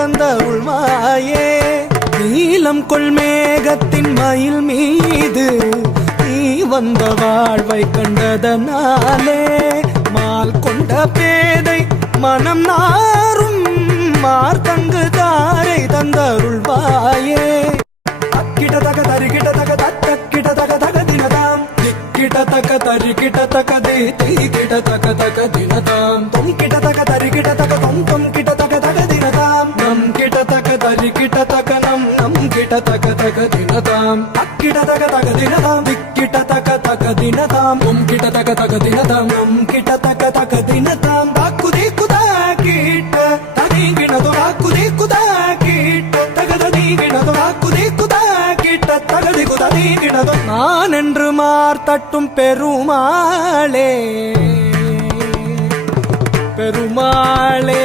தந்தருள்வாயே. நீலம் கொள்மேகத்தின் மயில் மீது நீ வந்த வாழ்வை கண்டதனாலே மால் கொண்ட பேதை மனம் நாரும் மார்த்தங்கு தாரை தந்தருள்வாயே. அக்கிட தக தரிகிட தக தக்கிட தக தக தினதாம் திக்கிட தக தரிகிட தக திகிட தக தக தினதாம் தொம் கிட தக தரிகிட தக தொம் தொம் கிட தக தக தினதாம் நம் கிட தக தரிகிட தக நம் நம் கிட தக தக தினதாம் அக்கிட தக தக தினதாம் திக்கிட தக தக தினதாம் தொம் கிட தக தக தினதாம் நம் கிட தக தக தினதாம் தாக்குதே குதா கிட்ட தனிகிணதோ தாக்குதே குதா கிட்ட தகதனிகிணதோ தாக்குதே குதா கிட்ட தகதி குதனிகிணதோ நான் என்று மார்த்தட்டும் பெருமாளே பெருமாளே.